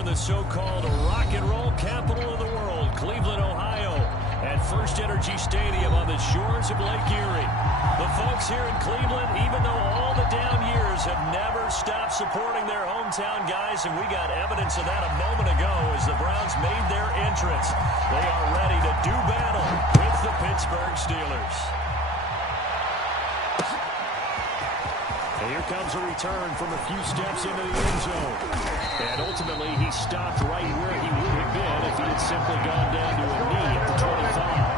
in the so-called rock and roll capital of the world, Cleveland, Ohio, at First Energy Stadium on the shores of Lake Erie. The folks here in Cleveland, even though all the down years, have never stopped supporting their hometown guys, and we got evidence of that a moment ago as the Browns made their entrance. They are ready to do battle with the Pittsburgh Steelers. And here comes a return from a few steps into the end zone. And ultimately, he stopped right where he would have been if he had simply gone down to a knee at the 25.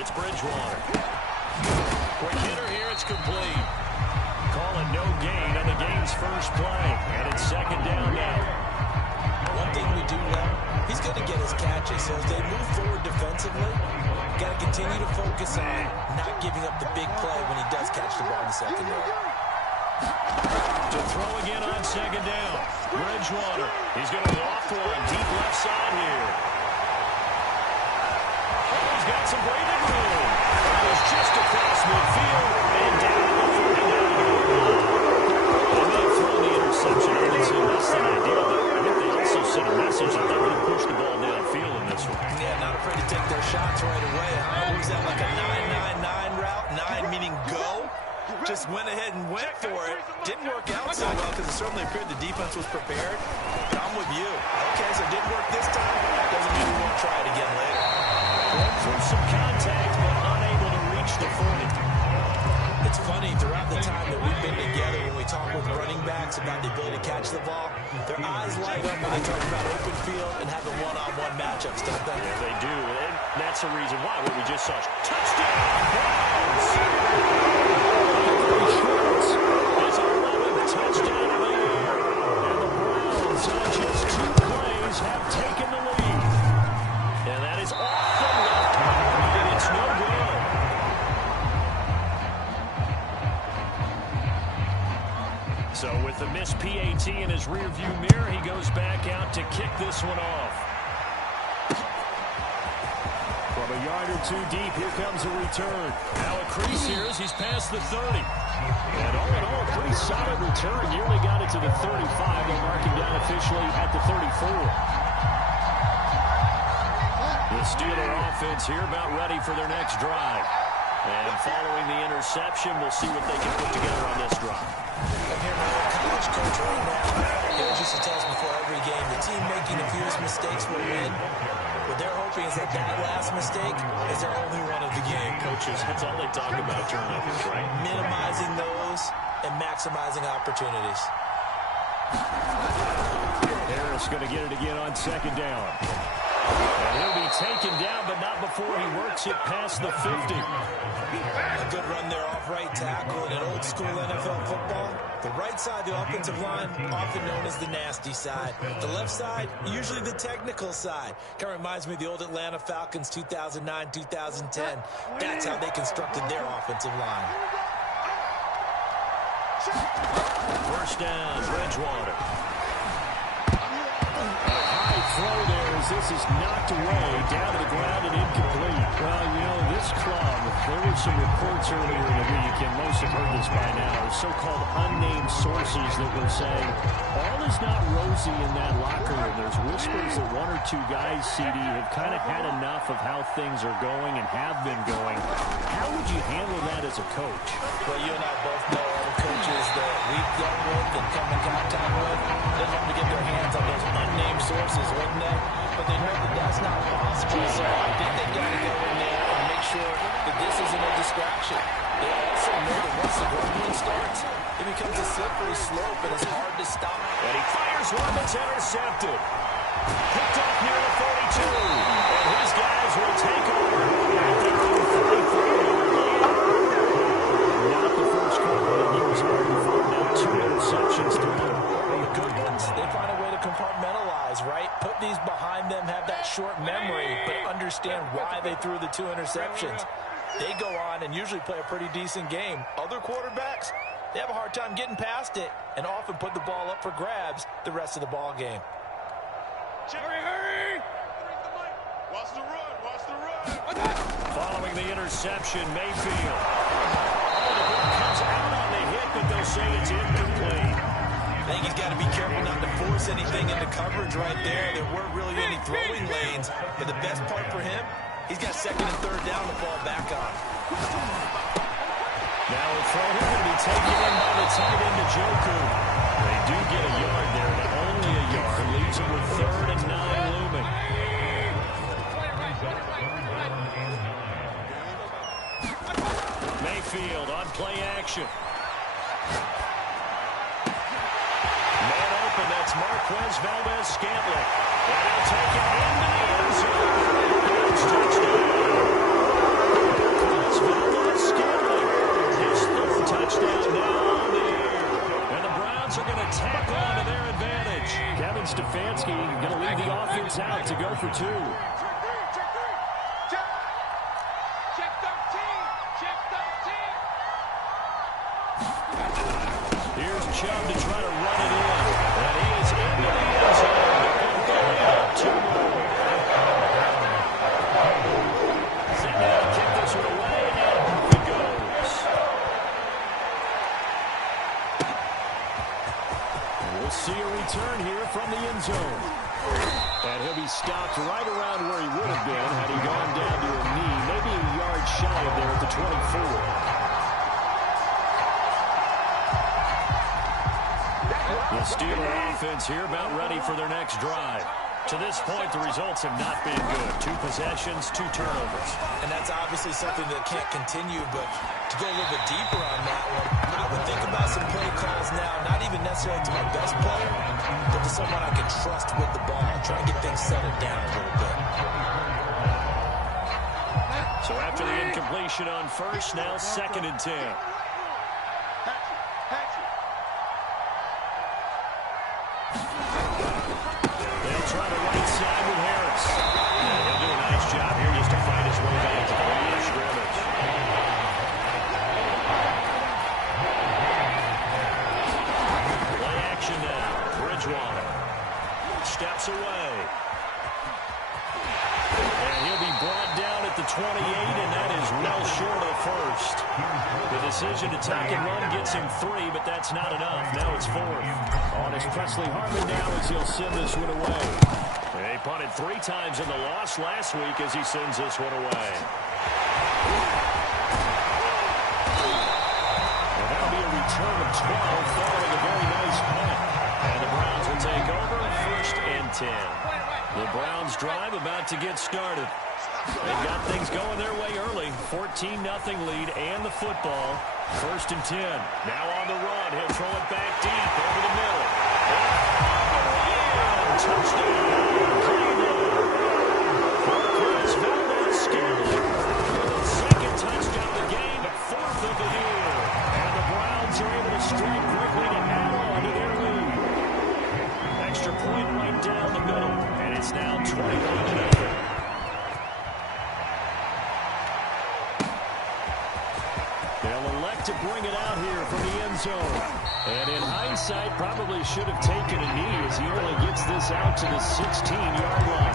It's Bridgewater. Quick hitter here. It's complete. Call it no gain on the game's first play. And it's second down now. One thing we do know, he's going to get his catches. So as they move forward defensively, got to continue to focus on not giving up the big play when he does catch the ball in the secondary. To throw again on second down. Bridgewater. He's going to walk one deep left side here. He's got some breathing room. Goes just across midfield and down the 49. They may have thrown the interception. I think so less than ideal, but I think they also sent a message that they're going to push the ball downfield in this one. Yeah, not afraid to take their shots right away. What was that, like a 9-9-9 route? 9 meaning go. Just went ahead and went for it. Didn't work out so well because it certainly appeared the defense was prepared. But I'm with you. Okay, so it didn't work this time. Doesn't mean we won't try it again later. Went through some contact, but unable to reach the 40. It's funny, throughout the time that we've been together, when we talk with running backs about the ability to catch the ball, their eyes light up when they talk about open field and having one-on-one matchups, don't they? Yeah, they do, and that's the reason why. What we just saw. Touchdown, Browns! His 11th touchdown of the year, and the Browns on just 2 plays have taken the lead. And that is off the left, and it's no good. So with the missed PAT in his rearview mirror, he goes back out to kick this one off. From a yard or two deep, here comes a return. Now a crease here as he's past the 30. And all in all, pretty solid return. Nearly got it to the 35. They'll mark him down officially at the 34. The Steeler offense here about ready for their next drive. And following the interception, we'll see what they can put together on this drive. I'm here my old college coach right now. He always used to tell us before every game, the team making the fewest mistakes will win. What they're hoping is that last mistake is their only one of the game. Coaches, that's all they talk about, turnovers, right? Minimizing those and maximizing opportunities. Harris going to get it again on second down. And he'll be taken down, but not before he works it past the 50. A good run there off right tackle in an old school NFL football. The right side, the offensive line, often known as the nasty side. The left side, usually the technical side. Kind of reminds me of the old Atlanta Falcons 2009-2010. That's how they constructed their offensive line. First down, Bridgewater. Throw there as this is knocked away down to the ground and incomplete. Well, you know, this club, there were some reports earlier in the week, and most have heard this by now, so-called unnamed sources that were saying all is not rosy in that locker room. There's whispers that 1 or 2 guys, CD, have kind of had enough of how things are going and have been going. How would you handle that as a coach? Well, you and I both know all the coaches that we've dealt with and come in contact with. They'd love to get their hands on those unnamed sources, wouldn't they? But they know that that's not possible, so I think they got to go in there and make sure that this isn't a distraction. They also know that once the grumbling starts, it becomes a slippery slope and it's hard to stop. And he fires one that's intercepted. Picked off near the 42. And his guys will take over at their own 34. Not the first couple of years. Now 2 interceptions to 1. Good ones. They've understand why they threw the 2 interceptions. They go on and usually play a pretty decent game. Other quarterbacks, they have a hard time getting past it and often put the ball up for grabs the rest of the ball game. Hurry! Watch the run, watch the run. Following the interception, Mayfield. Oh, the ball comes out on the hit, but they'll say it's incomplete. I think he's got to be careful not to force anything into coverage right there. There weren't really any throwing lanes, but the best part for him, he's got 2nd and 3rd down to fall back on. Now a throw here going to be taken in by the tight end to Njoku. They do get a yard there, but only a yard. Leaves them with 3rd and 9 looming. Mayfield on play action. Man open, that's Marquez Valdes-Scantling. And he'll take it into the end zone. Touchdown. Marquez Valdes-Scantling. His 3rd touchdown now on the year. And the Browns are going to tack on to their advantage. Kevin Stefanski going to leave the offense out to go for 2. Here's Chubb to try to run it in. And he is into the end zone. And going out 2 more. Sitting down to kick this one away. And off it goes. We'll see a return here from the end zone. And he'll be stopped right around where he would have been had he gone down to a knee. Maybe a yard shy of there at the 24. The Steeler offense here about ready for their next drive. To this point, the results have not been good. 2 possessions, 2 turnovers. And that's obviously something that can't continue, but to go a little bit deeper on that one, I would think about some play calls now, not even necessarily to my best player, but to someone I can trust with the ball, try to get things settled down a little bit. So after the incompletion on first, now 2nd and 10. They'll try the right side with Harris. And he'll do a nice job here just to find his way back to the line of scrimmage. Play action now. Bridgewater steps away. And he'll be brought down at the 28, and that is well short of the first. The decision to tack and run gets him 3, but that's not enough. Now it's 4th. On is Presley Harvin now as he'll send this one away. They punted 3 times in the loss last week as he sends this one away. And that'll be a return of 12 following a very nice punt. And the Browns will take over 1st and 10. The Browns drive about to get started. They've got things going their way early. 14-0 lead and the football. 1st and 10. Now on the run. He'll throw it back deep over the middle. And touchdown. Marquez Valdes-Scantling with his 2nd touchdown of the game, 4th of the year. And the Browns are able to strike quickly to add on to their lead. Extra point right down the middle. And it's now 21-0. They'll elect to bring it out here from the end zone. And in hindsight, probably should have taken a knee as he only gets this out to the 16-yard line.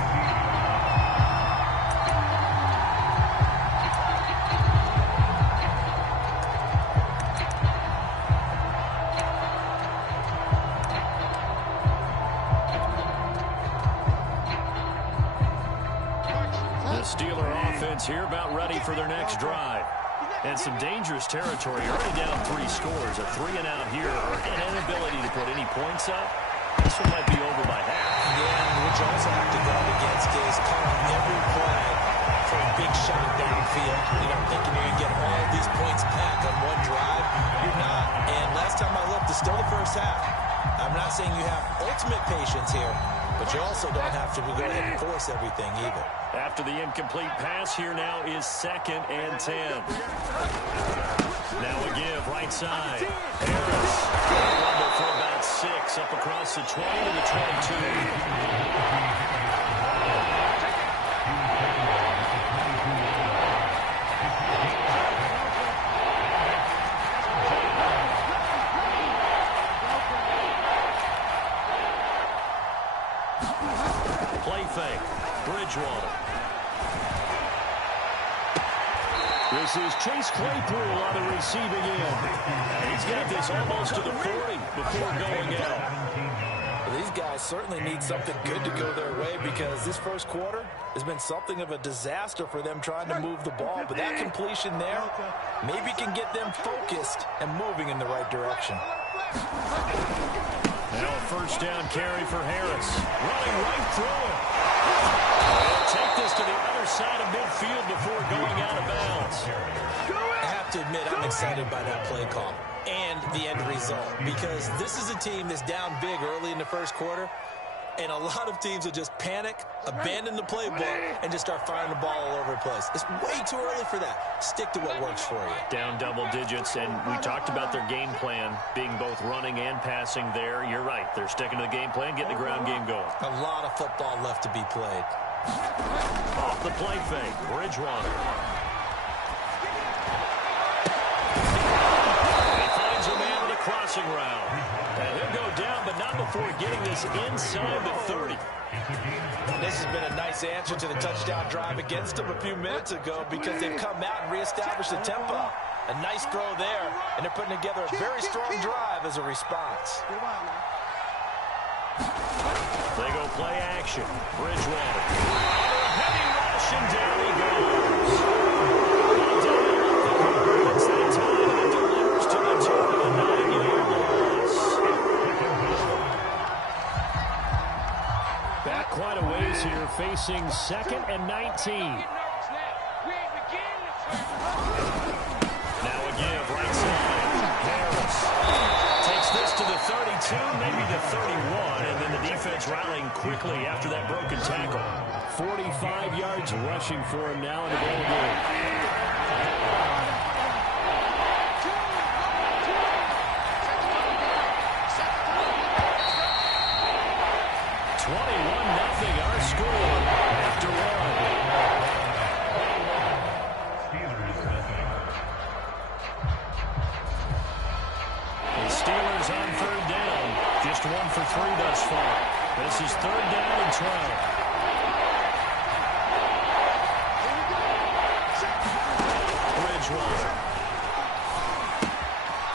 The Steeler offense here about ready for their next drive. And some dangerous territory. Already down 3 scores. A 3-and-out here, or an inability to put any points up. This one might be over by half. Yeah, and what you also have to guard against is calling every play for a big shot downfield. Thinking you're going to get all these points back on one drive. You're not. And last time I looked, it's still the first half. I'm not saying you have ultimate patience here, but you also don't have to go ahead and force everything either. After the incomplete pass, here now is 2nd and 10. Now a give, right side. Harris, rumble for about 6, up across the 20 to the 22. This is Chase Claypool on the receiving end. And he's got this almost to the 40 before going out. Well, these guys certainly need something good to go their way because this first quarter has been something of a disaster for them trying to move the ball. But that completion there maybe can get them focused and moving in the right direction. Now a first down carry for Harris. Running right through it. They'll take this to the other side of midfield before going out of bounds. I have to admit, I'm excited by that play call and the end result because this is a team that's down big early in the first quarter, and a lot of teams will just panic, abandon the playbook, and just start firing the ball all over the place. It's way too early for that. Stick to what works for you. Down double digits, and we talked about their game plan being both running and passing there. You're right. They're sticking to the game plan, getting the ground game going. A lot of football left to be played. Off the play fake, Bridgewater. He finds a man with a crossing route. And he'll go down, but not before getting this inside the 30. And this has been a nice answer to the touchdown drive against them a few minutes ago because they've come out and reestablished the tempo. A nice throw there, and they're putting together a very strong drive as a response. They go play action. Bridgewater. Heavy rush, and down he goes. It's that time, and delivers to the 2 of the 9-yard loss. Back quite a ways here, facing 2nd and 19. Now a give, right side. Harris takes this to the 32, maybe the 31, and then the defense rallying quickly after that broken tackle. 45 yards rushing for him now in the ball game. Our score after one. The Steelers on 3rd down. Just 1 for 3 thus far. This is 3rd down and 12. Bridgewater.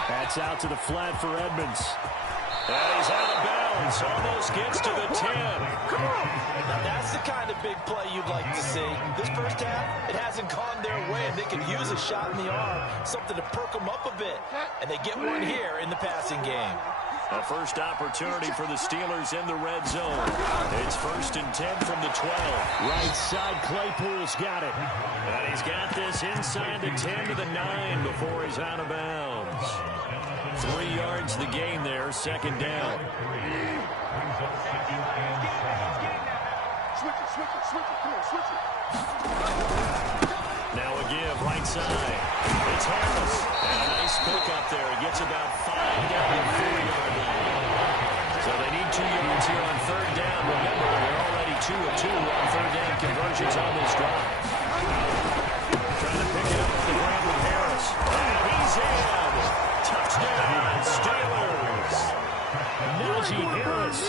That's out to the flat for Edmonds. And he's out of bounds. Almost gets to the 10. Now that's the kind of big play you'd like to see. This first half, it hasn't gone their way, and they could use a shot in the arm, something to perk them up a bit. And they get one here in the passing game. A first opportunity for the Steelers in the red zone. It's 1st and 10 from the 12. Right side, Claypool's got it. And he's got this inside the 10 to the 9 before he's out of bounds. 3 yards the gain there, 2nd down. Now a give, right side. It's Harris. And a nice pick up there. He gets about 5 down the 4-yard line. So they need 2 yards here on 3rd down. Remember, they're already 2 of 2 on 3rd down conversions on this drive. Trying to pick it up off the ground with Harris. And he's in. Touchdown, Steelers. Najee Harris,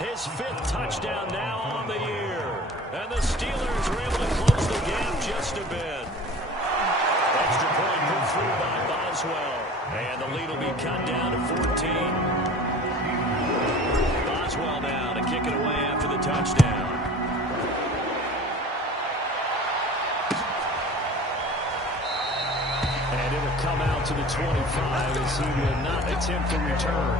his 5th touchdown now on the year. And the Steelers are able to close the gap just a bit. Extra point put through by Boswell. And the lead will be cut down to 14. Boswell now to kick it away after the touchdown. And it'll come out to the 25 as he will not attempt to return.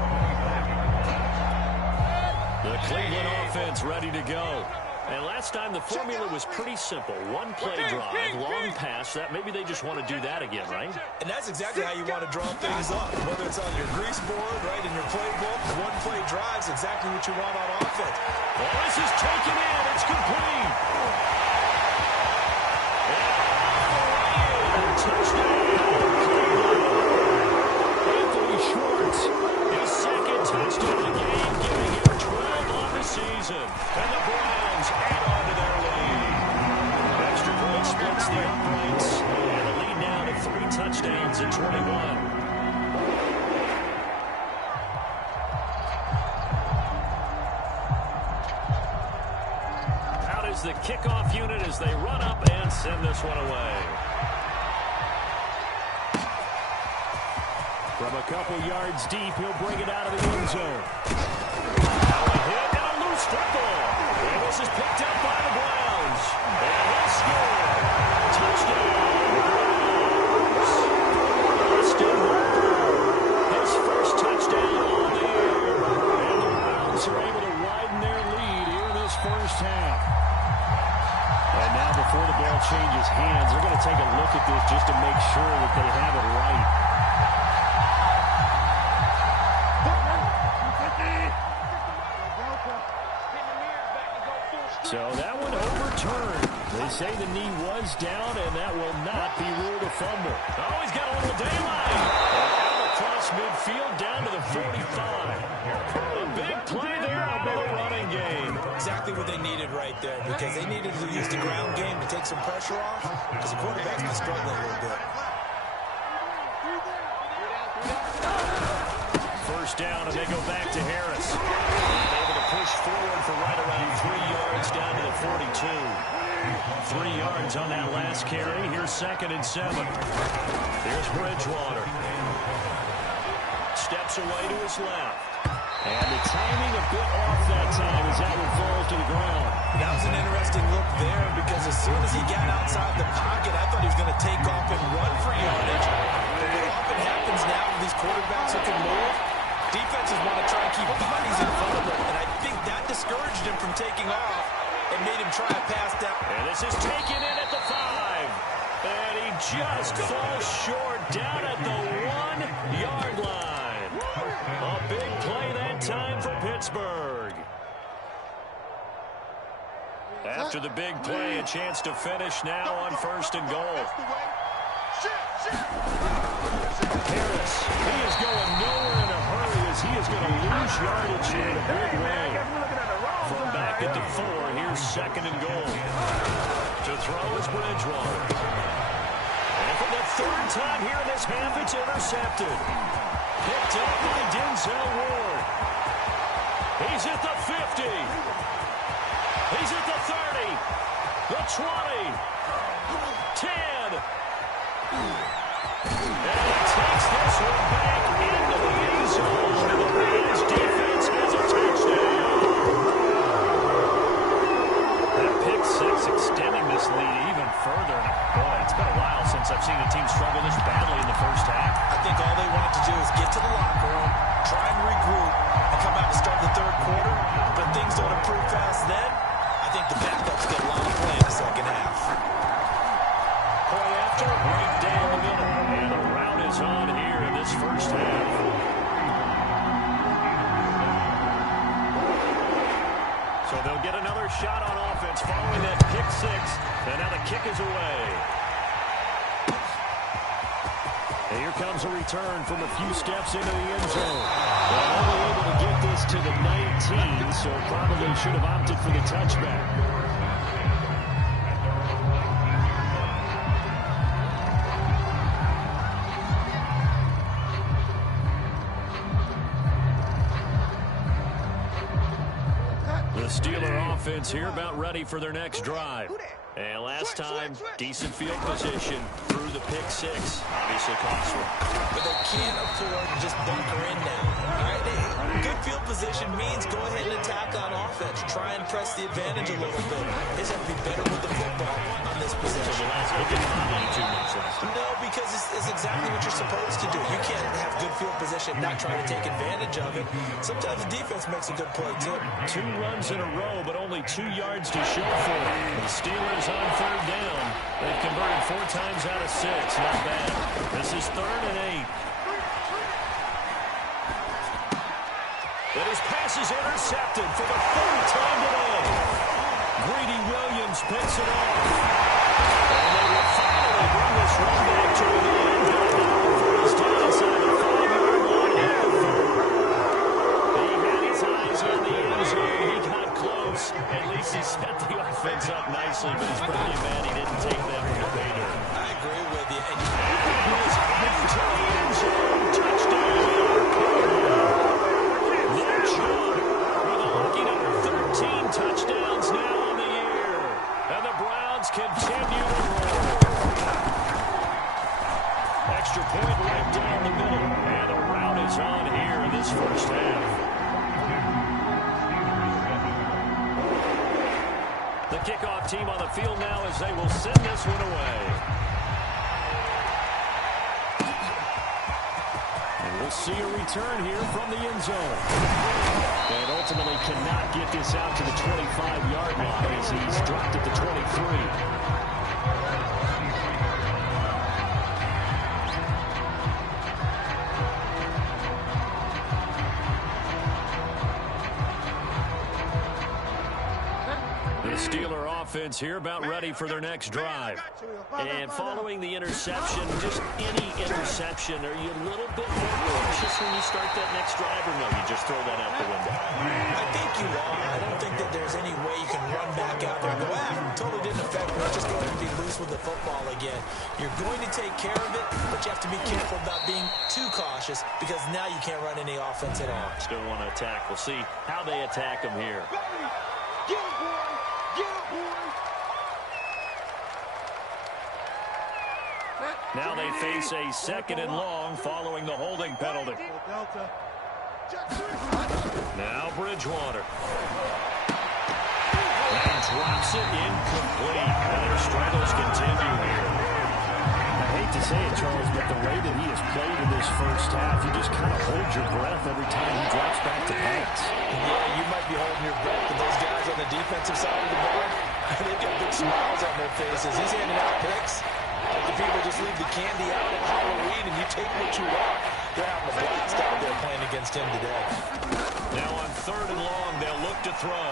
The Cleveland offense ready to go. And last time the formula was pretty simple. 1 play drive, long pass. That maybe they just want to do that again, right? And that's exactly how you want to draw things up. Whether it's on your grease board, right, in your playbook, 1 play drive is exactly what you want on offense. Well, this is taken in. It's complete. And touchdown. Anthony Schwartz, his 2nd touchdown of the game, giving him 12 on the season. And the Browns add on to their lead. Extra point splits the uprights. And the lead now to 3 touchdowns at 21. Out is the kickoff unit as they run up and send this one away. From a couple yards deep, he'll bring it out of the end zone. Now a hit and a loose football. And this is picked up by the Browns. And he'll score. Touchdown, Browns. Austin Hooper, his first touchdown on the year. And the Browns are able to widen their lead here in this first half. And now before the ball changes hands, they're going to take a look at this just to make sure that they have it right. So that one overturned. They say the knee was down, and that will not be ruled a fumble. Oh, he's got a little daylight. Out across midfield down to the 45. A big play there, a big running game. Exactly what they needed right there, because they needed to use the ground game to take some pressure off, because the quarterback's been struggling a little bit. First down, and they go back to Harris. Able to push forward for right around 3 yards down to the 42. 3 yards on that last carry. Here's 2nd and 7. Here's Bridgewater. Steps away to his left. And the timing a bit off that time as that one falls to the ground. That was an interesting look there, because as soon as he got outside the pocket, I thought he was going to take off and run for yardage. But what often happens now with these quarterbacks who can move, defenses want to try and keep bodies in front of them, and I think that discouraged him from taking off and made him try a pass down. And this is taken in at the 5. And he just falls short down at the 1-yard line. A big play that time for Pittsburgh. After the big play, a chance to finish now on 1st and goal. Harris, he is going nowhere in a hurry as he is going to lose yardage here in a big way. From back into 4, here's 2nd and goal. To throw is Bridgewater. And for the 3rd time here in this half, it's intercepted. Picked up by Denzel Ward. He's at the 50. He's at the 30. The 20. 10. And he takes this one back into the end zone. And the Rams defense has a touchdown. That pick 6 extending this lead even further. Boy, it's been a while since I've seen a team struggle this badly in the first half. I think all they wanted to do is get to the locker room, try and regroup, and come out and start the 3rd quarter. But things don't improve fast then. I think the backups get a lot of play in the 2nd half. Point after, right down the middle. And the route is on here in this first half. So they'll get another shot on offense following that pick 6. And now the kick is away. And here comes a return from a few steps into the end zone. They're only able to get this to the 19, so probably should have opted for the touchback. The Steeler offense here about ready for their next drive. And last time, decent field position through the pick 6. Obviously costly. But they can't afford to just bunker in now. All right? Good field position means go ahead and attack on offense. Try and press the advantage a little bit. They just have to be better with the football on this possession. No, because it's exactly what you're supposed to do. You can't have good field position not trying to take advantage of it. Sometimes the defense makes a good play, too. 2 runs in a row, but only 2 yards to show for it. The Steelers on 3rd down. They've converted 4 times out of 6. Not bad. This is 3rd and 8. And his pass is intercepted for the 3rd time today. Greedy Williams picks it off. And they will finally bring this run back to the end. He's down inside the 5-yard line at the 3rd. He had his eyes on the end zone. He got close. At least he set the offense up nicely, but he's probably mad he didn't take that from the pay dirt. I agree with you. And he was into the end zone. Touchdown. Nick Chubb with a lucky number 13 touchdowns now on the year. And the Browns continue to roll. team on the field now as they will send this one away. And we'll see a return here from the end zone. And ultimately cannot get this out to the 25-yard line as he's dropped at the 23. Steeler offense here about ready for their next drive. And following the interception, just any interception, are you a little bit more cautious when you start that next drive, or no, you just throw that out the window? I think you are. I don't think that there's any way you can run back out there and go, totally didn't affect me. Let's just go ahead and be loose with the football again. You're going to take care of it, but you have to be careful about being too cautious because now you can't run any offense at all. Still want to attack. We'll see how they attack them here. Now they face a 2nd and long following the holding penalty. Now Bridgewater. And drops it incomplete. And their struggles continue here. I hate to say it, Charles, but the way that he has played in this first half, you just kind of hold your breath every time he drops back to pass. Yeah, you might be holding your breath, but those guys on the defensive side of the ball, they've got big smiles on their faces. He's handing out picks. Like the people just leave the candy out at Halloween and you take what you want. They're having a blast out there playing against him today. Now on 3rd and long, they'll look to throw.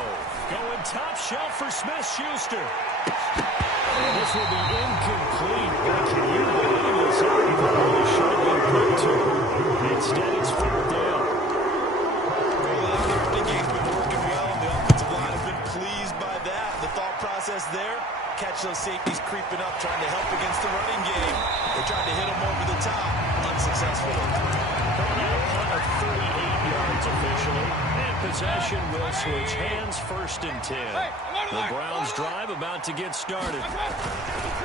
Going top shelf for Smith-Schuster. And this will be incomplete. Boy, can you believe this? He should have been put to. Instead, it's 4th down. Well, the early game's been working well, and the offensive line has been pleased by that. The thought process there, catch those safeties creeping up, trying to help against the running game. They tried to hit them over the top, unsuccessfully. Now a punt of 38 yards officially. And possession will switch hands, 1st and 10. The Browns drive about to get started.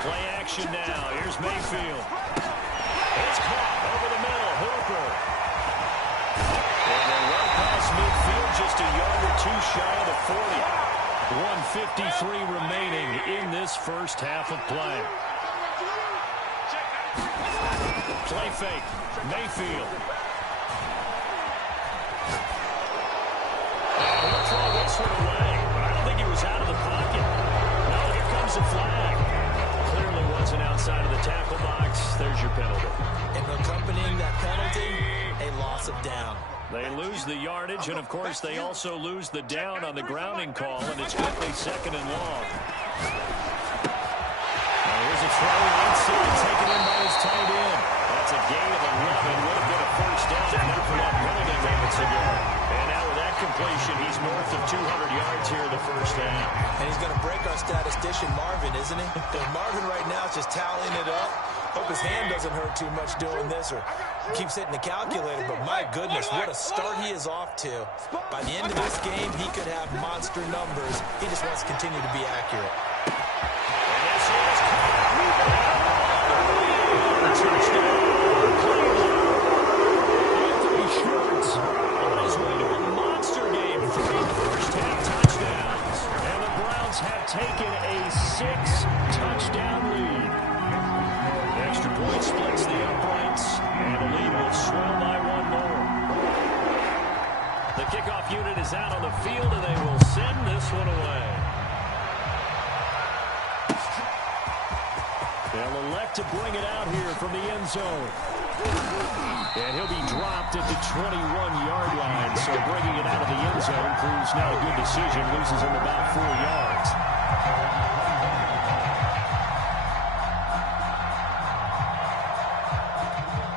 Play action now. Here's Mayfield. It's caught over the middle. Hooper. And they're well past midfield, just a yard or two shy of the 40. 1:53 remaining in this first half of play. Play fake. Mayfield. And he'll throw this one away. But I don't think he was out of the pocket. No, here comes the flag. Clearly wasn't outside of the tackle box. There's your penalty. And accompanying that penalty, a loss of down. They lose the yardage, and, of course, they also lose the down on the grounding call, and it's quickly 2nd and long. Now here's a throw inside, taken in by his tight end. That's a gain of 11. Would have been a 1st down if not for that penalty moments ago. And now with that completion, he's north of 200 yards here in the first half. And he's going to break our statistician, Marvin, isn't he? And Marvin right now is just tallying it up. Hope his hand doesn't hurt too much doing this or keeps hitting the calculator, but my goodness, what a start he is off to. By the end of this game, he could have monster numbers. He just wants to continue to be accurate. And this is Anthony Schwartz on his way to a monster game. 3 first-half touchdowns. And the Browns have taken a 6-touchdown lead. Extra point splits the uprights, and the lead will swell by 1 more. The kickoff unit is out on the field, and they will send this one away. They'll elect to bring it out here from the end zone. And he'll be dropped at the 21-yard line, so bringing it out of the end zone proves not a good decision, loses him about 4 yards.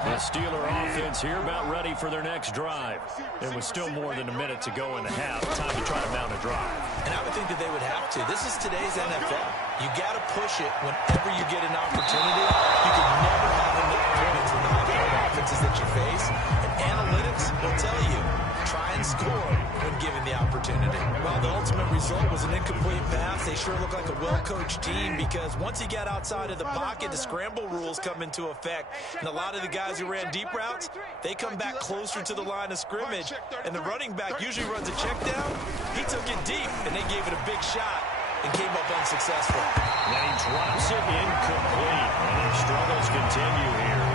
The Steeler offense here about ready for their next drive. It was still more than a minute to go in the half. Time to try to mount a drive. And I would think that they would have to. This is today's NFL. You got to push it whenever you get an opportunity. You can never have enough points with the high-powered offenses that you face. And analytics will tell you, try and score when given the opportunity. Well, the ultimate result was an incomplete pass. They sure look like a well-coached team because once he got outside of the pocket, the scramble rules come into effect. And a lot of the guys who ran deep routes, they come back closer to the line of scrimmage. And the running back usually runs a check down. He took it deep, and they gave it a big shot. and came up unsuccessful. And he drops it incomplete. And their struggles continue here.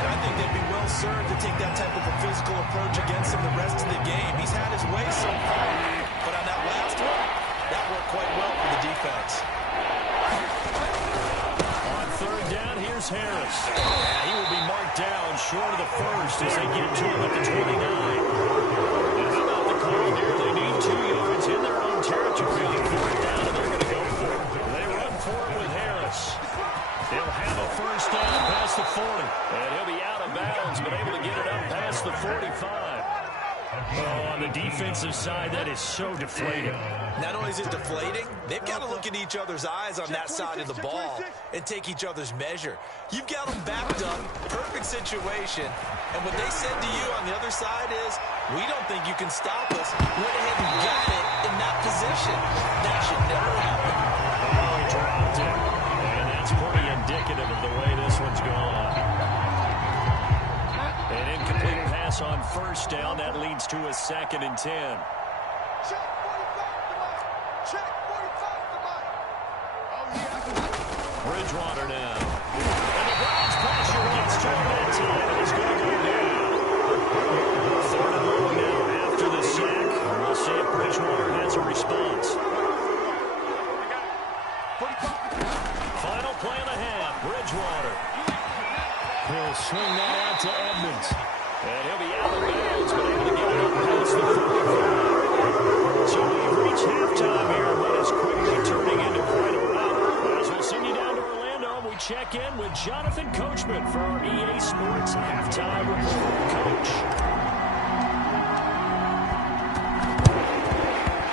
And I think they'd be well served to take that type of a physical approach against him the rest of the game. He's had his way so far, but on that last one, that worked quite well for the defense. On third down, here's Harris. He will be marked down short of the first as they get to him at the 29. And how about the call here? They need 2 yards in their own territory on fourth down, and they're going to go for it. They run for it with Harris. He'll have a first down past the 40. And he'll be out of bounds, but able to get it up past the 45. Oh, on the defensive side, that is so deflating. Not only is it deflating, they've got to look at each other's eyes on that side of the ball and take each other's measure. You've got them backed up, perfect situation, and what they said to you on the other side is, we don't think you can stop us. Went ahead and got it in that position. That should never happen. Oh, he dropped it. And that's pretty indicative of the way this one's gone. An incomplete pass on first down. That leads to a 2nd and 10. Check 45 to Mike. Check 45 to Mike. Oh, yeah. Bridgewater now. And the Browns pressure gets to him that time. And he's going to go down. 3rd and long now after the sack. We'll see if Bridgewater has a response. Final play and a half. Bridgewater. He'll swing that out to Edmonds. And he'll be out of bounds, but able to get it up past the 45. So we've reached halftime here, but it's quickly turning into quite a rout. As we'll send you down to Orlando, we check in with Jonathan Coachman for our EA Sports Halftime Report. Coach.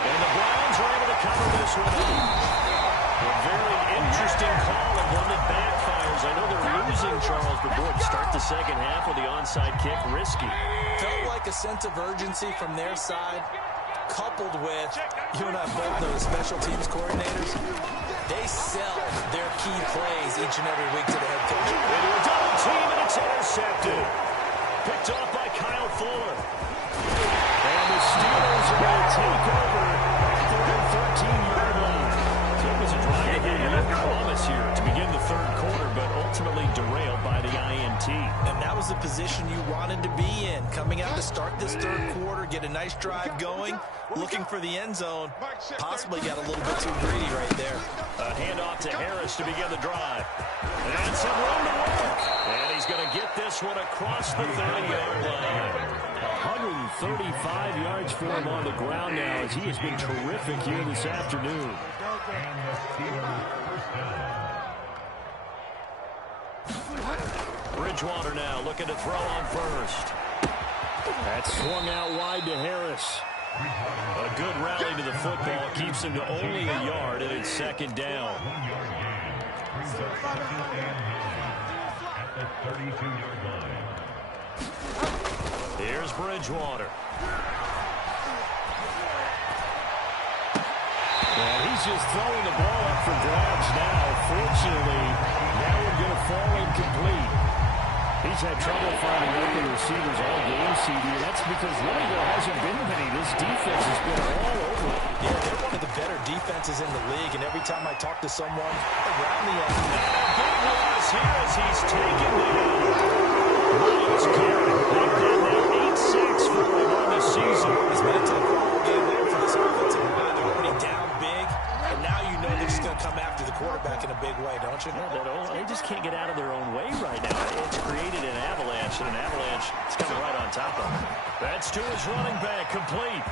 And the Browns are able to cover this one up. A very interesting call and one that backfires. I know they're losing Charles, but boy, to start the second half with the onside kick, risky. Felt like a sense of urgency from their side, coupled with, you and I both know the special teams coordinators, they sell their key plays each and every week to the head coach. Into a double team, and it's intercepted. Picked off by Kyle Fuller. And the Steelers are going to take over at their 13-yard line. So it was a drive that had no promise here to begin the third quarter, but ultimately derailed by the INT. And that was the position you wanted to be in, coming out to start this third quarter, get a nice drive going, looking for the end zone, possibly got a little bit too greedy right there. A handoff to Harris to begin the drive. And some room to work. And he's going to get this one across the 30-yard line. 135 yards for him on the ground now as he has been terrific here this afternoon. Bridgewater now looking to throw on first. That's swung out wide to Harris. A good rally to the football keeps him to only a yard, and it's 2nd down. Here's Bridgewater. And he's just throwing the ball up for grabs now. Fortunately, that one going to fall incomplete. He's had trouble finding open receivers all game, CD. That's because really there hasn't been many. This defense has been all over it. Yeah, they're one of the better defenses in the league, and every time I talk to someone around the end. Big loss here as he's taken down. Myles Garrett picked in now 8 sacks for him on the season. It's been a tough game there for this offensive line. They're already down big, and now you know they're just going to come after the quarterback in a big way, don't you? Yeah, they just can't get out of their own way right now. It's created an avalanche, and an avalanche is coming right on top of them. That's to his running back, complete.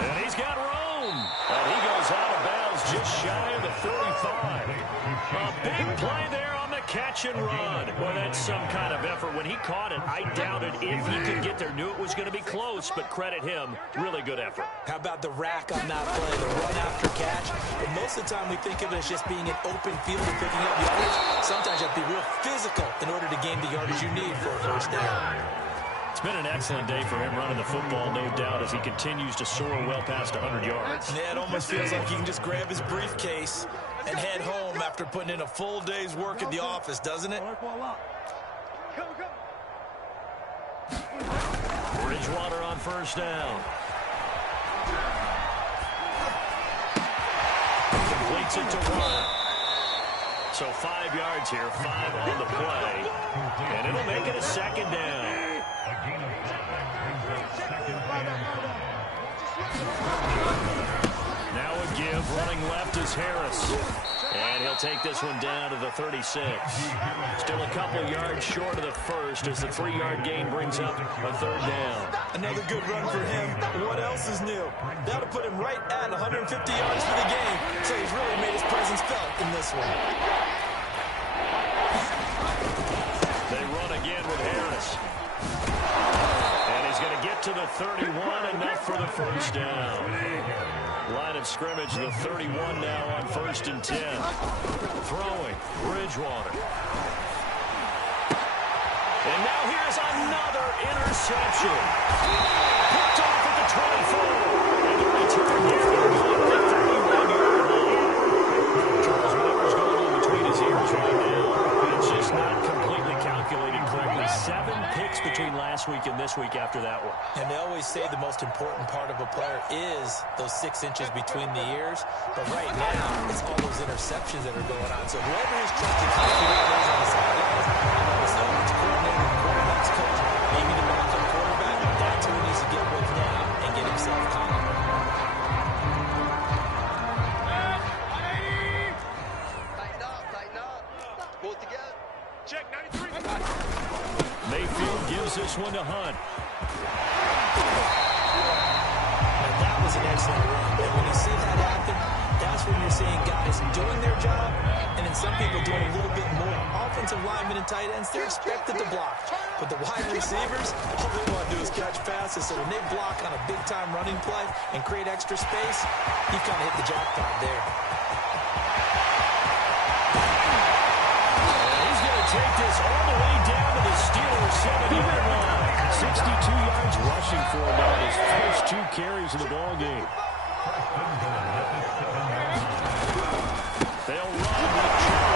And he's got room. And he goes out of bounds just shy of the 35. A big play there on the catch and run. Well, that's some kind of effort. When he caught it, I doubted if he could get there. Knew it was going to be close, but credit him. Really good effort. How about the rack on that play, the run after catch? But most of the time we think of it as just being an open field and picking up yardage. Sometimes you have to be real physical in order to gain the yardage you need for a first down. It's been an excellent day for him running the football, no doubt, as he continues to soar well past 100 yards. Yeah, it almost feels like he can just grab his briefcase and head home after putting in a full day's work at the office, doesn't it? Bridgewater on first down. fakes it to run. So 5 yards here, 5 on the play. And it'll make it a second down. Now a give, running left is Harris. And he'll take this one down to the 36. Still a couple yards short of the first as the 3-yard gain brings up a third down. Another good run for him. What else is new? That'll put him right at 150 yards for the game. So he's really made his presence felt in this one. They run again with Harris. And he's going to get to the 31, enough for the first down. Line of scrimmage, the 31 now on 1st and 10. Throwing, Bridgewater. And now here's another interception. Picked off at the 24. And the return here at the 31-yard line. Charles, whatever's going on between his ears right now, it's just not completely calculated correctly. 7 picks between last week and this week after that one. And they always say the most important part of a player is those 6 inches between the ears. But right now, it's all those interceptions that are going on. So whoever is trusted how to do those on the sidelines, the offense coordinator, the quarterback's coach, maybe the backup quarterback, that's who he needs to get with now and get himself calm. Tighten up. Pull it together. Check 93. Mayfield gives this one to Hunt. And that was an excellent run. And when you see that happen, that's when you're seeing guys doing their job and then some people doing a little bit more. Offensive linemen and tight ends, they're expected to block. But the wide receivers, all they want to do is catch passes. So when they block on a big-time running play and create extra space, you kind of hit the jackpot there. He's going to take this all the way down to the Steelers' 7-yard line. 62 yards rushing for him on his first 2 carries of the ball game. They'll run with Chubb.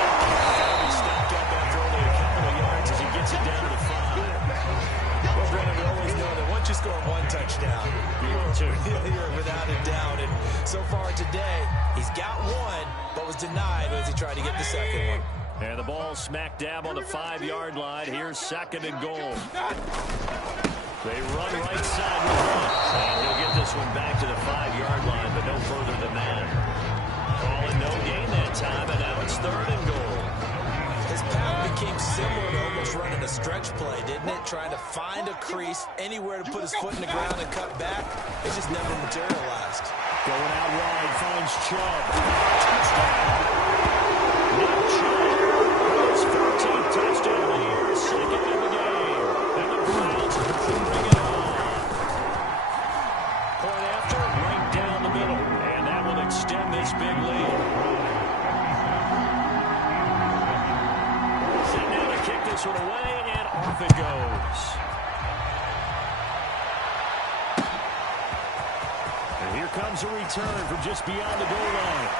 That'll be stopped up after only a couple of yards as he gets it down to the 5. Well, Brandon, we always know that once you score 1 touchdown, you're without a doubt. And so far today, he's got 1, but was denied as he tried to get the second one. And the ball smack dab on the 5-yard line. Here's 2nd and goal. They run right side with Hunt. And he'll get this one back to the 5-yard line, but no further than that. Calling no gain that time, and now it's 3rd and goal. His path became similar to almost running a stretch play, didn't it? Trying to find a crease, anywhere to put his foot in the ground and cut back. It just never materialized. Going out wide, finds Chubb. Touchdown! Nick Chubb, his 14th touchdown of the year, 2nd in the game. And the Browns bring it on. Point after, right down the middle. And that will extend this big lead. Sitting down to kick this one away, and off it goes. And here comes a return from just beyond the goal line.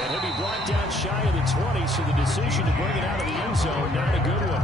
And he'll be brought down shy of the 20, so the decision to bring it out of the end zone, not a good one.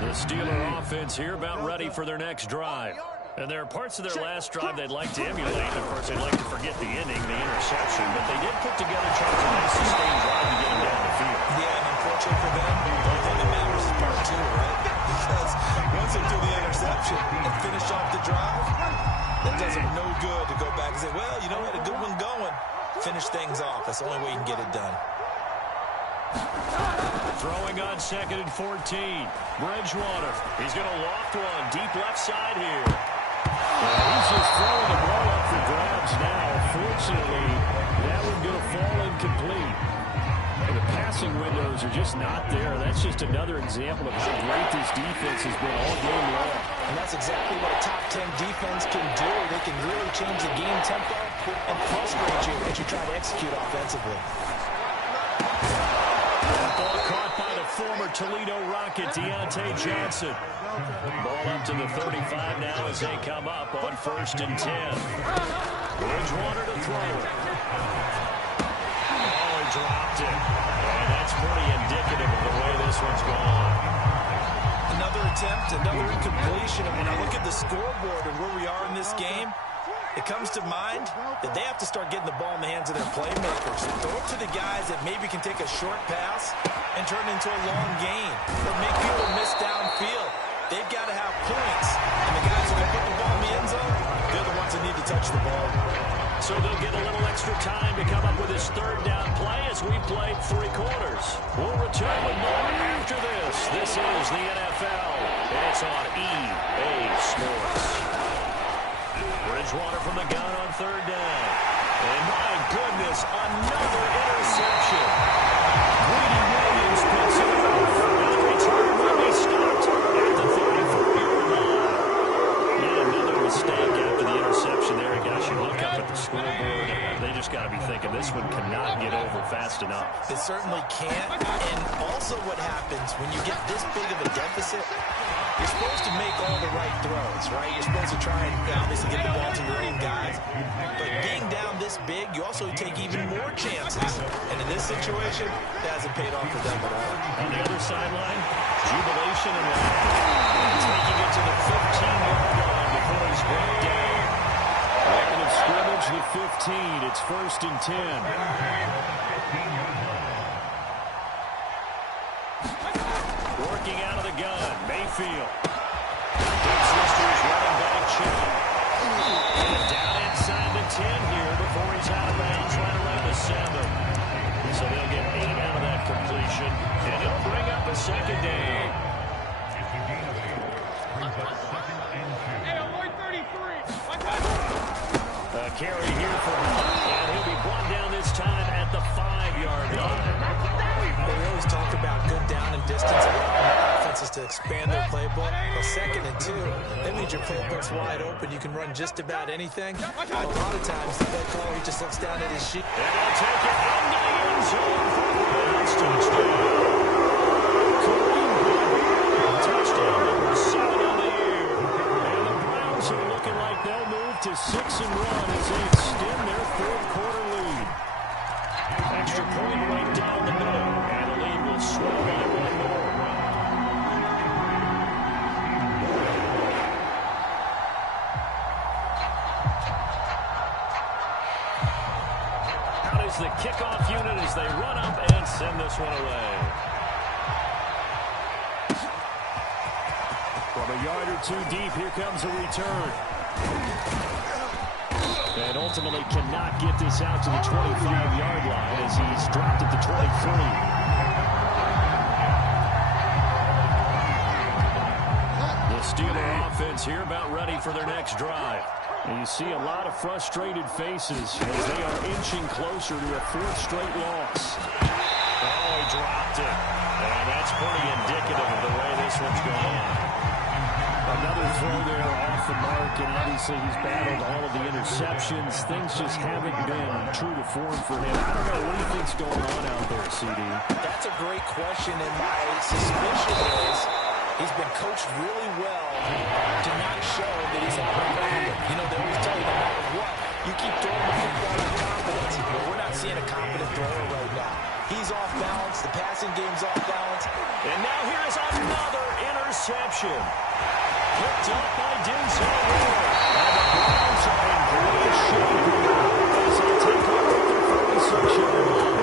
The Steeler offense here about ready for their next drive. And there are parts of their last drive they'd like to emulate. And, of course, they'd like to forget the ending, the interception. But they did put together Charles a nice sustained drive to get them down the field. Yeah, and unfortunately for them, the only thing that matters is part 2, right? Because once they do the interception and finish off the drive, it does them no good to go back and say, well, you know, we had a good one going. Finish things off. That's the only way you can get it done. Throwing on 2nd and 14. Bridgewater. He's going to loft one deep left side here. He's just throwing the ball up for grabs now. Fortunately, that one going to fall incomplete. And the passing windows are just not there. That's just another example of how great this defense has been all game long. And that's exactly what a top 10 defense can do. They can really change the game tempo and frustrate you as you try to execute offensively. Ball caught by the former Toledo Rocket, Deontay Johnson. Ball up to the 35 now as they come up on 1st and 10. Bridgewater to throw it. Oh, he dropped it. And that's pretty indicative of the way this one's gone. Another attempt, another incompletion. And when I look at the scoreboard and where we are in this game, it comes to mind that they have to start getting the ball in the hands of their playmakers. Throw it to the guys that maybe can take a short pass and turn it into a long gain or make people miss downfield. They've got to have points. And the guys that are put the ball in the end zone, they're the ones that need to touch the ball. So they'll get a little extra time to come up with his third down play as we played 3 quarters. We'll return with more after this. This is the NFL, and it's on EA Sports. Bridgewater from the gun on third down. And my goodness, another interception. Greedy Williams picks it off. And the return will be stopped at the 34-yard line. Yeah, another mistake after the interception there. Guys, you look up at the scoreboard, they just got to be thinking this one cannot get over fast enough. It certainly can't. And also what happens when you get this big of a deficit, you're supposed to make all the right throws, right? You're supposed to try and obviously get the ball to your own guys. But being down this big, you also take even more chances. And in this situation, it hasn't paid off for them at all. On the other sideline, jubilation and laughter. Taking it to the 15-yard line before he's brought down. Line of scrimmage, the 15. It's 1st and 10. Working out of the gun, Mayfield. Big Sisters running back check. And down inside the 10 here before he's out of bounds right around the 7. So they'll get 8 out of that completion. And it'll bring up a second down. A carry here for Hunt, and he'll be brought down this time at the 5-yard line. They always talk about good down and distance allowing offenses to expand their playbook. Well, 2nd and 2, that means your playbook's wide open. You can run just about anything. A lot of times, the play caller, he just looks down at his sheet. And they'll take it into the end zone for the Browns touchdown. Kareem Hunt, touchdown number 7 on the year. And the Browns are looking like they'll move to 6-1 as they extend their 4th quarter lead. Extra point right down the middle, and the lead will swell by 1 more. Out is the kickoff unit as they run up and send this one away. From a yard or 2 deep, here comes a return. And ultimately cannot get this out to the 25-yard line as he's dropped at the 23. The Steeler offense here about ready for their next drive. And you see a lot of frustrated faces as they are inching closer to a 4th straight loss. Oh, he dropped it. And that's pretty indicative of the way this one's gone. Another throw there off the mark, and obviously he's battled all of the interceptions. Things just haven't been true to form for him. I don't know what do you think's going on out there, CD. That's a great question, and my suspicion is he's been coached really well to not show that he's not confident. You know, they always tell you no matter what, you keep throwing the football with confidence. But we're not seeing a confident thrower right now. He's off balance. The passing game's off balance. And now here is another interception. Picked up by Denzel Ward. And the Browns are in great shape as they take over the 36-yard line.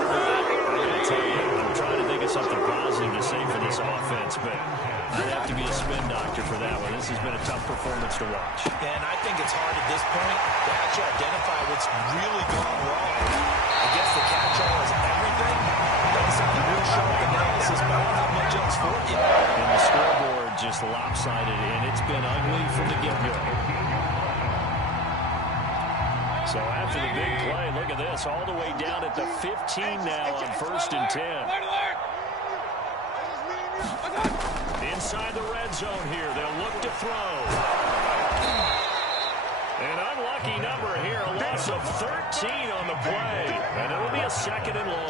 I gotta tell you, I'm trying to think of something positive to say for this offense, but I'd have to be a spin doctor for that one. This has been a tough performance to watch. And I think it's hard at this point to actually identify what's really gone wrong. I guess the catch-all is everything. Doesn't sound like real sharp analysis, but I don't have much else for you. And the scoreboard just lopsided, and it's been ugly from the get-go. So after the big play, look at this, all the way down at the 15 now on 1st and 10. Inside the red zone here, they'll look to throw. An unlucky number here, a loss of 13 on the play, and it'll be a 2nd and long.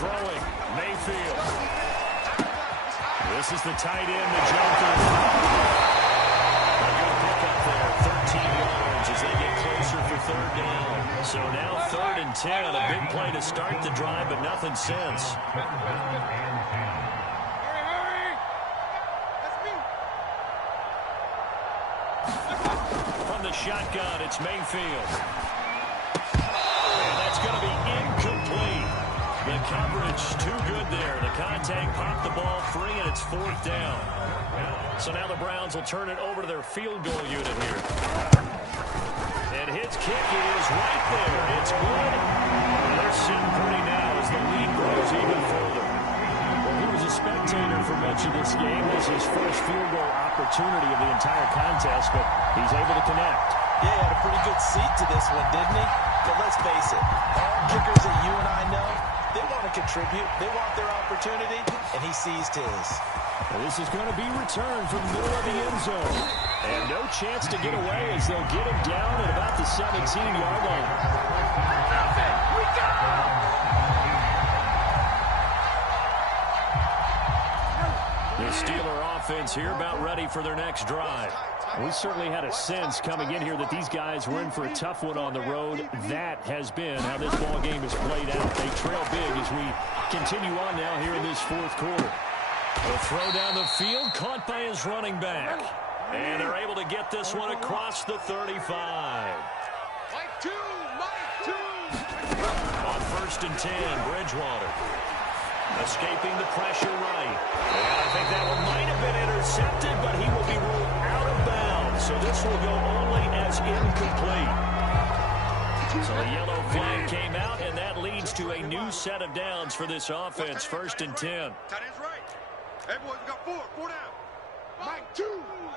Throwing, Mayfield. This is the tight end, the Joker. A good pickup there, 13 yards as they get closer for third down. So now 3rd and 10, a big play to start the drive, but nothing since. From the shotgun, it's Mayfield. And that's going to be incomplete. The coverage too good there. The contact popped the ball free, and it's 4th down. So now the Browns will turn it over to their field goal unit here. And his kick is right there. It's good. They're sitting pretty now as the lead grows even further. Well, he was a spectator for much of this game. This is his first field goal opportunity of the entire contest, but he's able to connect. Yeah, he had a pretty good seat to this one, didn't he? But let's face it, all kickers that you and I know, they want to contribute. They want their opportunity, and he seized his. Well, this is going to be returned from the middle of the end zone. And no chance to get away as they'll get him down at about the 17-yard line. We go! The Steeler offense here about ready for their next drive. We certainly had a sense coming in here that these guys were in for a tough one on the road. That has been how this ball game is played out. They trail big as we continue on now here in this 4th quarter. A throw down the field, caught by his running back. And they're able to get this one across the 35. Mike 2, Mike 2. On 1st and 10, Bridgewater. Escaping the pressure right. And I think that one might have been intercepted, but he will be ruled out of bounds. So this will go only as incomplete. So the yellow flag came out, and that leads to a new set of downs for this offense. 1st and 10. Tight end's right. Hey, boys, we got 4 down. Mike 2,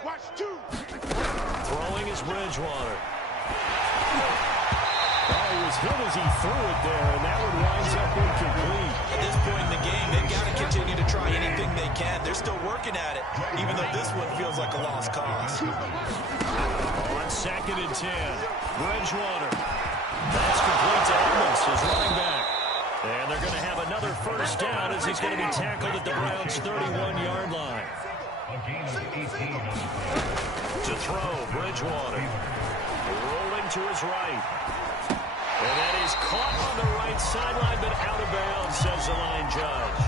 watch 2. Throwing is Bridgewater. Oh, he was hit as he threw it there, and that one winds up incomplete. At this point in the game, they've got to continue to try anything they can. They're still working at it, even though this one feels like a lost cause. On 2nd and 10, Bridgewater. That's complete to Evans, his running back. And they're going to have another 1st down as he's going to be tackled at the Browns' 31-yard line. To throw, Bridgewater. Rolling to his right. And that is caught on the right sideline, but out of bounds, says the line judge.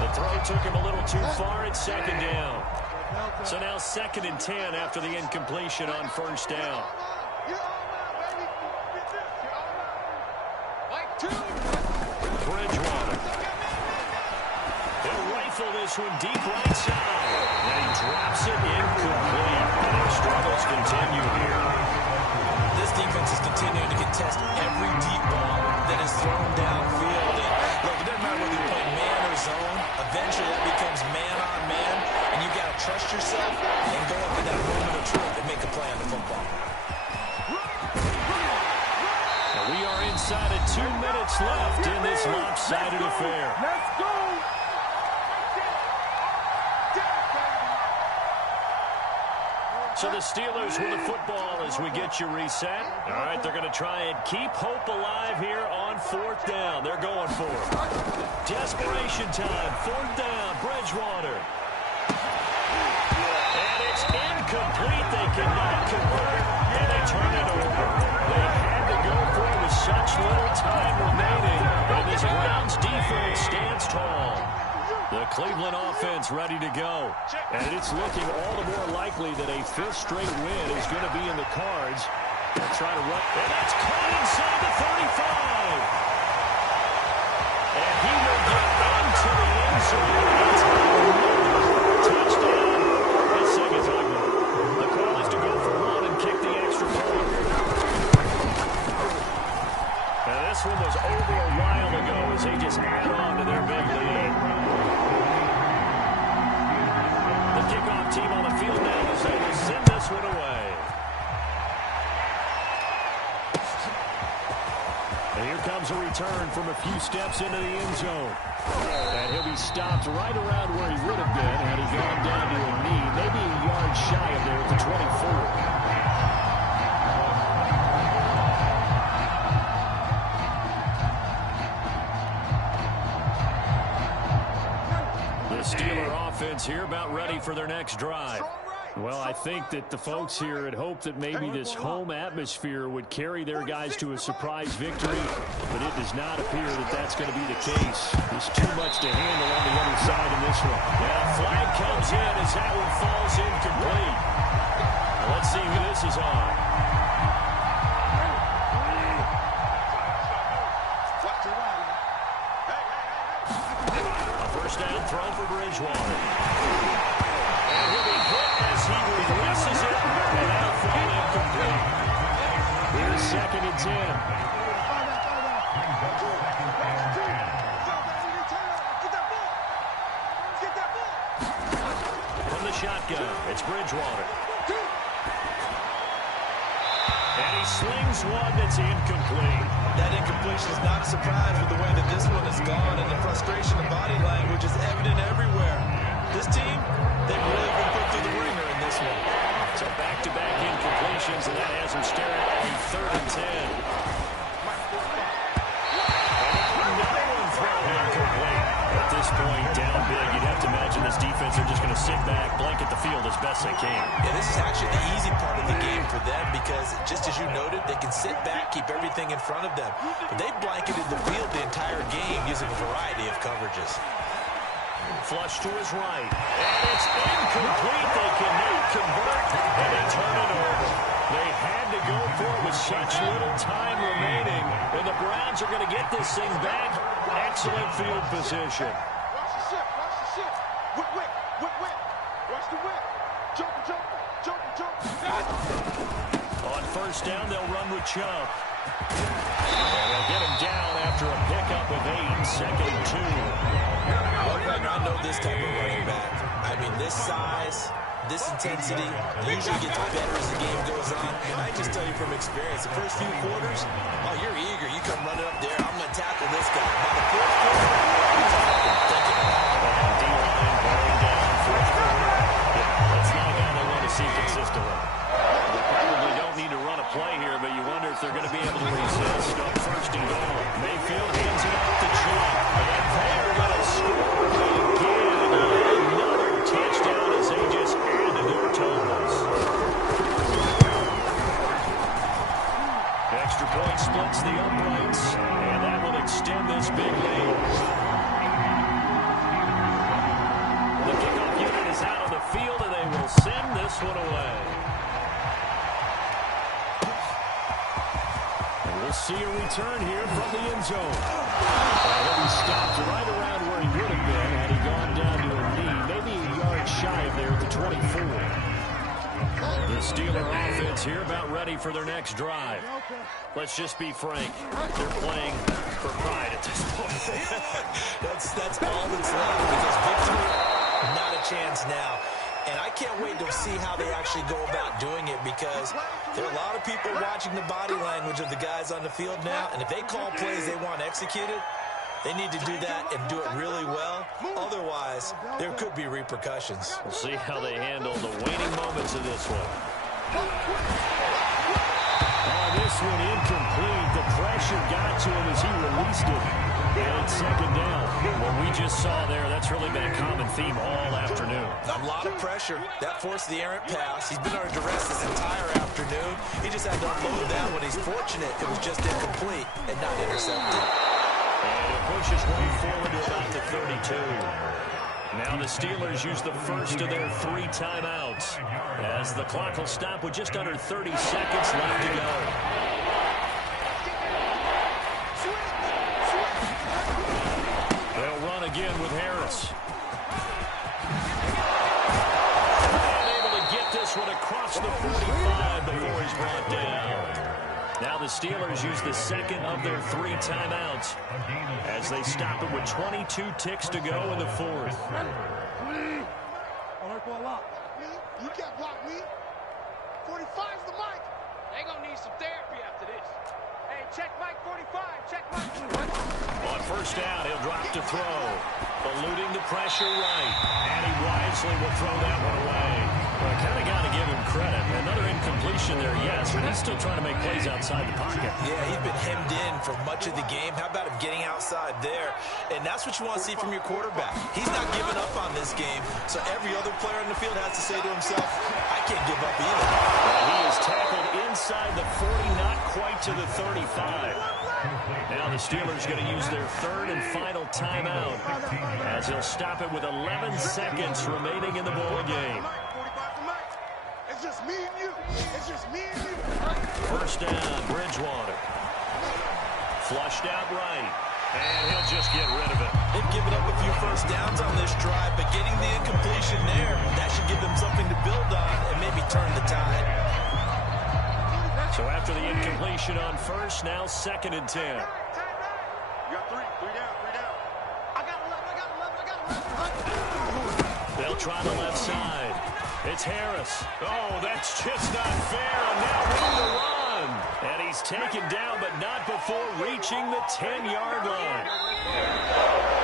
The throw took him a little too far at 2nd down. So now 2nd and 10 after the incompletion on 1st down. Mike 2. Bridgewater. He'll rifle this one deep right side. And he drops it incomplete. And their struggles continue here. This defense is continuing to contest every deep ball that is thrown downfield. And look, it doesn't matter whether you play man or zone. Eventually that becomes man on man. And you've got to trust yourself and go up to that moment of truth and make a play on the football. Now we are inside of 2 minutes left in this lopsided affair. Let's go. So the Steelers with the football as we get you reset. All right, they're going to try and keep hope alive here on 4th down. They're going for it. Desperation time. 4th down, Bridgewater. And it's incomplete. They cannot convert, and they turn it over. They had to go for it with such little time remaining. And this Browns defense stands tall. The Cleveland offense ready to go. And it's looking all the more likely that a 5th straight win is going to be in the cards. They'll try to run. And that's caught inside the 35. And he will get into the end zone. Touchdown. This thing is ugly. The call is to go for 1 and kick the extra point. Now this one was over a while ago as they just add on to their big lead. Kickoff team on the field now as they will send this one away. And here comes a return from a few steps into the end zone. And he'll be stopped right around where he would have been had he gone down to a knee, maybe a yard shy of there at the 24. offense here about ready for their next drive. Well, I think that the folks here had hoped that maybe this home atmosphere would carry their guys to a surprise victory, but it does not appear that that's going to be the case. There's too much to handle on the other side in this one. And a flag comes in as that one falls incomplete. Let's see who this is on. A first down throw for Bridgewater. And he'll be hit as he releases it, and that'll fall incomplete. Here's 2nd and 10. From the shotgun, it's Bridgewater. And he slings one that's incomplete. That incompletion is not a surprise with the way that this one has gone, and the frustration of body language is evident everywhere. This team, they've really been put through the ringer in this one. So back-to-back incompletions, and that has them staring at a 3rd and 10. Another one thrown incomplete. At this point, down big, you'd have to imagine this defense are just going to sit back, blanket the field as best they can. Yeah, this is actually the easy part of the game for them because, just as you noted, they can sit back, keep everything in front of them. But they've blanketed the field the entire game using a variety of coverages. Flush to his right. And it's incomplete. They cannot convert, and they turn it over. They had to go for it with such little time remaining, and the Browns are going to get this thing back. Excellent field position. Watch the ship. Watch the ship. Whip, whip, whip, whip. Watch the whip. Jumper, jumper, jumper, jumper. On first down, they'll run with Chubb. And they'll get him down after a pickup of 8, 2nd and 2. I know this type of running back. I mean, this size, this intensity usually gets better as the game goes on. And I just tell you from experience, the first few quarters, oh, you're eager. You come running up there. I'm going to tackle this guy. By the 4th quarter, you're talking, thinking about it. And D-line going down 4th quarter. Yeah, that's not a guy they want to see consistently. They probably don't need to run a play here, but you wonder if they're going to be able to resist on 1st and goal. Mayfield hands it off to Chubb. And they're going to score again. Another touchdown as they just added their totals. Extra point splits the uprights, and that will extend this big lead. The kickoff unit is out on the field, and they will send this one away. And we'll see a return here from the end zone. He'll be stopped right around where he would have been had he gone down to a knee, maybe a yard shy of there at the 24. The Steeler offense here about ready for their next drive. Let's just be frank. They're playing for pride at this point. That's all that's left because victory, not a chance now. And I can't wait to see how they actually go about doing it because there are a lot of people watching the body language of the guys on the field now. And if they call plays they want executed, they need to do that and do it really well. Otherwise, there could be repercussions. We'll see how they handle the waning moments of this one. This one incomplete. The pressure got to him as he released it. And it's 2nd down. What we just saw there, that's really been a common theme all afternoon. A lot of pressure. That forced the errant pass. He's been under duress this entire afternoon. He just had to unload that one. He's fortunate it was just incomplete and not intercepted. And it pushes one forward to about the 32. Now the Steelers use the first of their 3 timeouts as the clock will stop with just under 30 seconds left to go. They'll run again with Harris. And able to get this one across the 45 before he's brought down. Now the Steelers use the second of their 3 timeouts as they stop it with 22 ticks to go in the 4th. You can't block me. 45's the mic. They gonna need some therapy after this. Hey, check Mike 45. Check Mike. On first down, he'll drop to throw. Eluding the pressure right. And he wisely will throw that one away. Well, kind of got to give him credit. Another incompletion there, yes, but he's still trying to make plays outside the pocket. Yeah, he's been hemmed in for much of the game. How about him getting outside there? And that's what you want to see from your quarterback. He's not giving up on this game, so every other player in the field has to say to himself, I can't give up either. Well, he is tackled inside the 40, not quite to the 35. Now the Steelers going to use their third and final timeout as he'll stop it with 11 seconds remaining in the ball game. It's just me and you. It's just me and you. First down, Bridgewater. Flushed out right. And he'll just get rid of it. They've given up a few first downs on this drive, but getting the incompletion there, that should give them something to build on and maybe turn the tide. So after the incompletion on first, now 2nd and 10. You got three down. I got 11. They'll try the left side. It's Harris. Oh, that's just not fair. And now room to run. And he's taken down, but not before reaching the 10-yard line.